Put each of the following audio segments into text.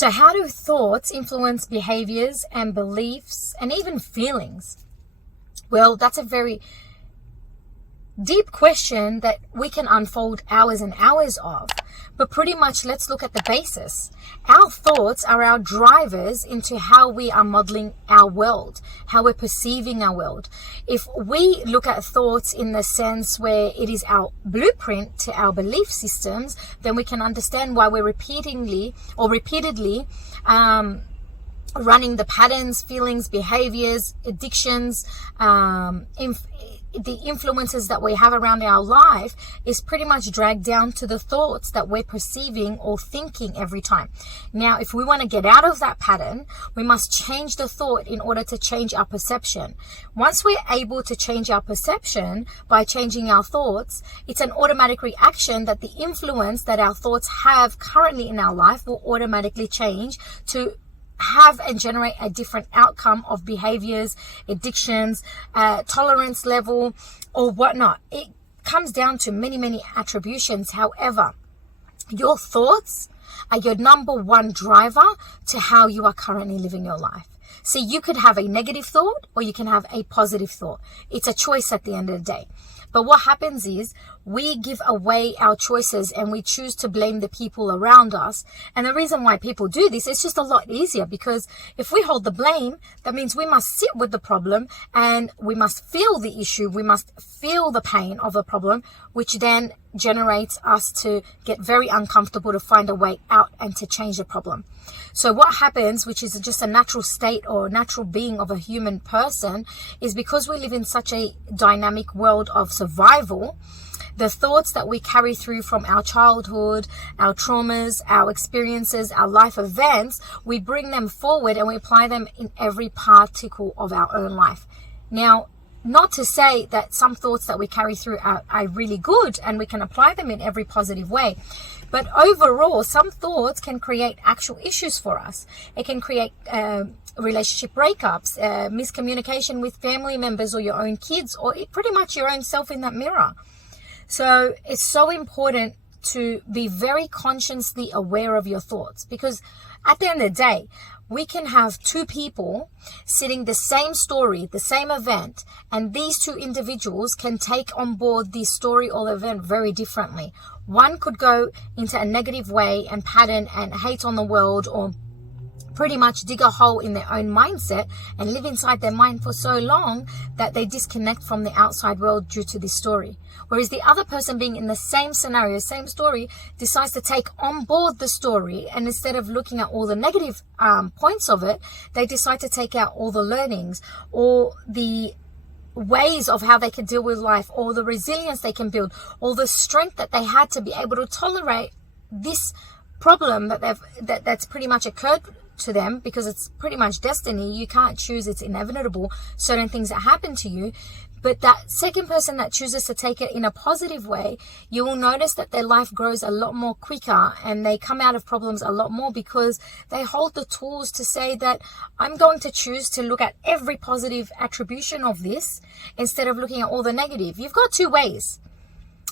So how do thoughts influence behaviors and beliefs and even feelings? Well, that's a very deep question that we can unfold hours and hours of. But pretty much, let's look at the basis. Our thoughts are our drivers into how we are modeling our world, how we're perceiving our world. If we look at thoughts in the sense where it is our blueprint to our belief systems, then we can understand why we're repeatedly running the patterns, feelings, behaviors, addictions, the influences that we have around our life is pretty much dragged down to the thoughts that we're perceiving or thinking every time. Now, if we want to get out of that pattern, we must change the thought in order to change our perception. Once we're able to change our perception by changing our thoughts, it's an automatic reaction that the influence that our thoughts have currently in our life will automatically change to have and generate a different outcome of behaviors, addictions, tolerance level, or whatnot. It comes down to many attributions. However, your thoughts are your number one driver to how you are currently living your life. See, you could have a negative thought or you can have a positive thought. It's a choice at the end of the day. But what happens is we give away our choices and we choose to blame the people around us. And the reason why people do this is just a lot easier, because if we hold the blame, that means we must sit with the problem and we must feel the issue. We must feel the pain of the problem, which then generates us to get very uncomfortable to find a way out and to change the problem. So what happens, which is just a natural state or natural being of a human person, is because we live in such a dynamic world of survival, the thoughts that we carry through from our childhood, our traumas, our experiences, our life events, we bring them forward and we apply them in every particle of our own life. Now, not to say that some thoughts that we carry through are really good and we can apply them in every positive way. But overall, some thoughts can create actual issues for us. It can create relationship breakups, miscommunication with family members or your own kids, or pretty much your own self in that mirror. So it's so important to be very consciously aware of your thoughts, because at the end of the day, we can have two people sitting the same story, the same event, and these two individuals can take on board the story or event very differently. One could go into a negative way and pattern and hate on the world, or pretty much dig a hole in their own mindset and live inside their mind for so long that they disconnect from the outside world due to this story. Whereas the other person, being in the same scenario, same story, decides to take on board the story, and instead of looking at all the negative points of it, they decide to take out all the learnings or the ways of how they can deal with life, or the resilience they can build, or the strength that they had to be able to tolerate this problem that's pretty much occurred to them, because it's pretty much destiny. You can't choose, it's inevitable, certain things that happen to you. But that second person that chooses to take it in a positive way, you will notice that their life grows a lot more quicker and they come out of problems a lot more, because they hold the tools to say that I'm going to choose to look at every positive attribution of this instead of looking at all the negative. You've got two ways.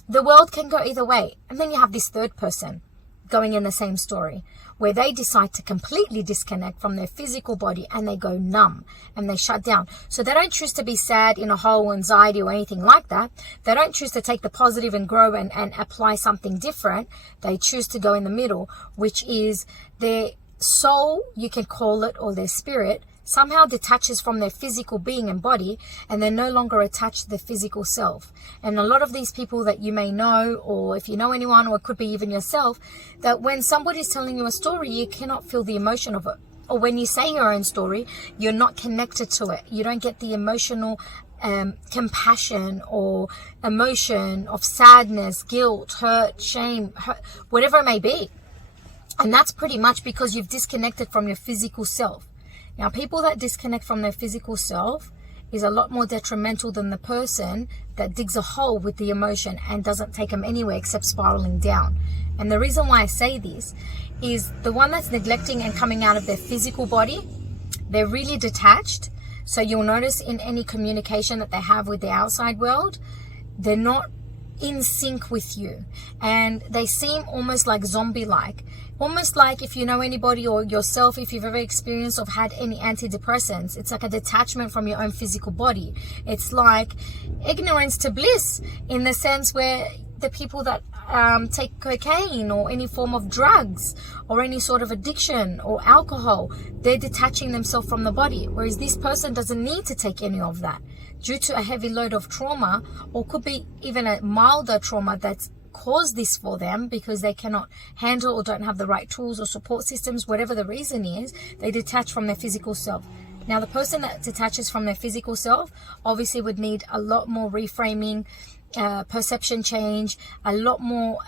The world can go either way. And then you have this third person going in the same story, where they decide to completely disconnect from their physical body and they go numb and they shut down. So they don't choose to be sad, in a hole, anxiety or anything like that. They don't choose to take the positive and grow and apply something different. They choose to go in the middle, which is their soul, you can call it, or their spirit, somehow detaches from their physical being and body, and they're no longer attached to the physical self. And a lot of these people that you may know, or if you know anyone, or it could be even yourself, that when somebody's telling you a story, you cannot feel the emotion of it. Or when you say your own story, you're not connected to it. You don't get the emotional compassion or emotion of sadness, guilt, hurt, shame, whatever it may be. And that's pretty much because you've disconnected from your physical self. Now, people that disconnect from their physical self is a lot more detrimental than the person that digs a hole with the emotion and doesn't take them anywhere except spiraling down. And the reason why I say this is the one that's neglecting and coming out of their physical body, they're really detached. So you'll notice in any communication that they have with the outside world, they're not in sync with you, and they seem almost like zombie-like. Almost like if you know anybody or yourself, if you've ever experienced or had any antidepressants, it's like a detachment from your own physical body. It's like ignorance to bliss, in the sense where the people that take cocaine or any form of drugs or any sort of addiction or alcohol, they're detaching themselves from the body. Whereas this person doesn't need to take any of that due to a heavy load of trauma, or could be even a milder trauma that's caused this for them because they cannot handle or don't have the right tools or support systems. Whatever the reason is, they detach from their physical self. Now, the person that detaches from their physical self obviously would need a lot more reframing, perception change, a lot more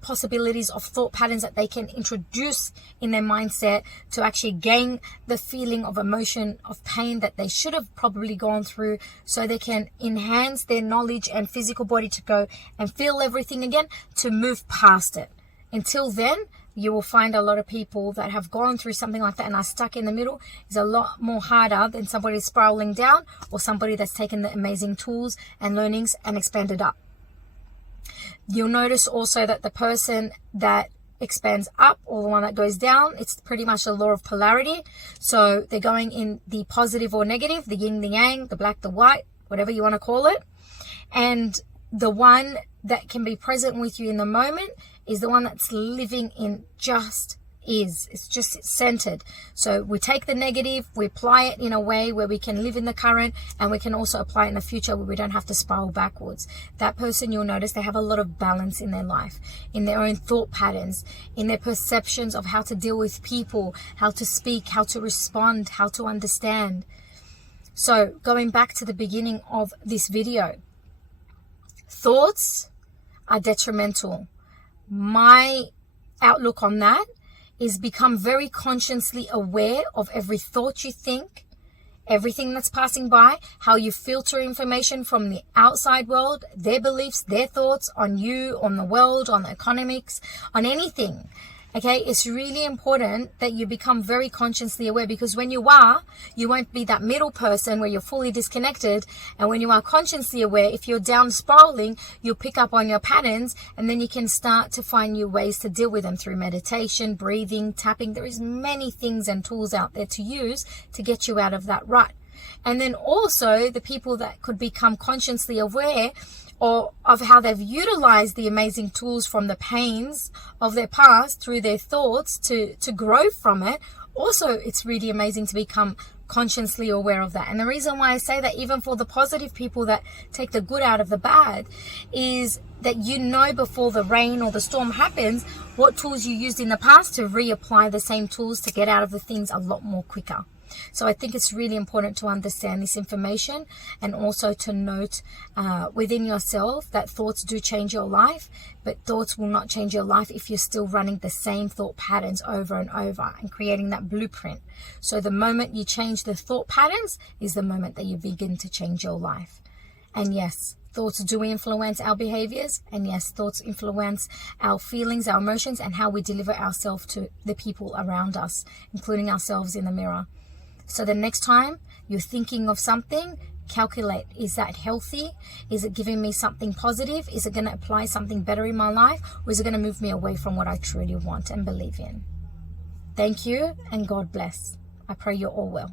possibilities of thought patterns that they can introduce in their mindset to actually gain the feeling of emotion of pain that they should have probably gone through, so they can enhance their knowledge and physical body to go and feel everything again, to move past it. Until then, you will find a lot of people that have gone through something like that and are stuck in the middle is a lot more harder than somebody spiraling down, or somebody that's taken the amazing tools and learnings and expanded up. You'll notice also that the person that expands up, or the one that goes down, it's pretty much the law of polarity. So they're going in the positive or negative, the yin, the yang, the black, the white, whatever you want to call it. And the one that can be present with you in the moment is the one that's living in just is. It's just centered. So we take the negative, we apply it in a way where we can live in the current, and we can also apply it in the future where we don't have to spiral backwards. That person, you'll notice they have a lot of balance in their life, in their own thought patterns, in their perceptions of how to deal with people, how to speak, how to respond, how to understand. So going back to the beginning of this video, thoughts are detrimental. My outlook on that is become very consciously aware of every thought you think, everything that's passing by, how you filter information from the outside world, their beliefs, their thoughts on you, on the world, on the economics, on anything. Okay, it's really important that you become very consciously aware, because when you are, you won't be that middle person where you're fully disconnected. And when you are consciously aware, if you're down spiraling, you'll pick up on your patterns, and then you can start to find new ways to deal with them through meditation, breathing, tapping. There is many things and tools out there to use to get you out of that rut. And then also the people that could become consciously aware or of how they've utilized the amazing tools from the pains of their past through their thoughts to grow from it. Also, it's really amazing to become consciously aware of that. And the reason why I say that, even for the positive people that take the good out of the bad, is that you know before the rain or the storm happens what tools you used in the past to reapply the same tools to get out of the things a lot more quicker. So I think it's really important to understand this information, and also to note within yourself that thoughts do change your life, but thoughts will not change your life if you're still running the same thought patterns over and over and creating that blueprint. So the moment you change the thought patterns is the moment that you begin to change your life. And yes, thoughts do influence our behaviors, and yes, thoughts influence our feelings, our emotions, and how we deliver ourselves to the people around us, including ourselves in the mirror. So the next time you're thinking of something, calculate, is that healthy? Is it giving me something positive? Is it going to apply something better in my life? Or is it going to move me away from what I truly want and believe in? Thank you, and God bless. I pray you're all well.